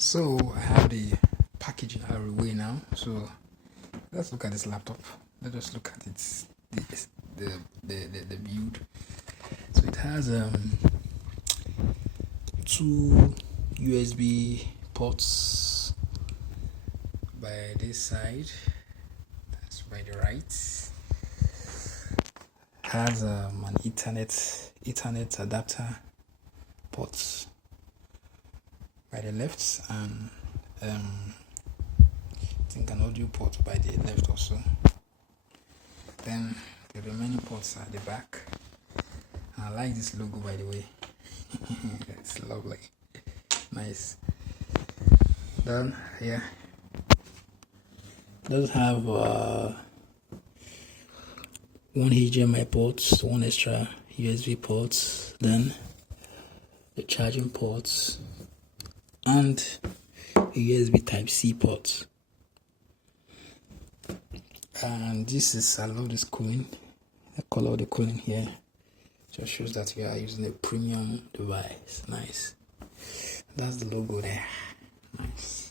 So I have the packaging out of the way now. So let's look at this laptop. Let us look at its the build. So it has two USB ports by this side. That's by the right. Has an Ethernet adapter ports by the left, and I think an audio port by the left also. Then the remaining ports are at the back. I like this logo, by the way. It's lovely, nice. Then yeah, does have one HDMI port, one extra USB port, then the charging ports, and a USB Type-C port. And this is, I love this cooling. The color of the cooling here just shows that we are using a premium device. Nice. That's the logo there. Nice.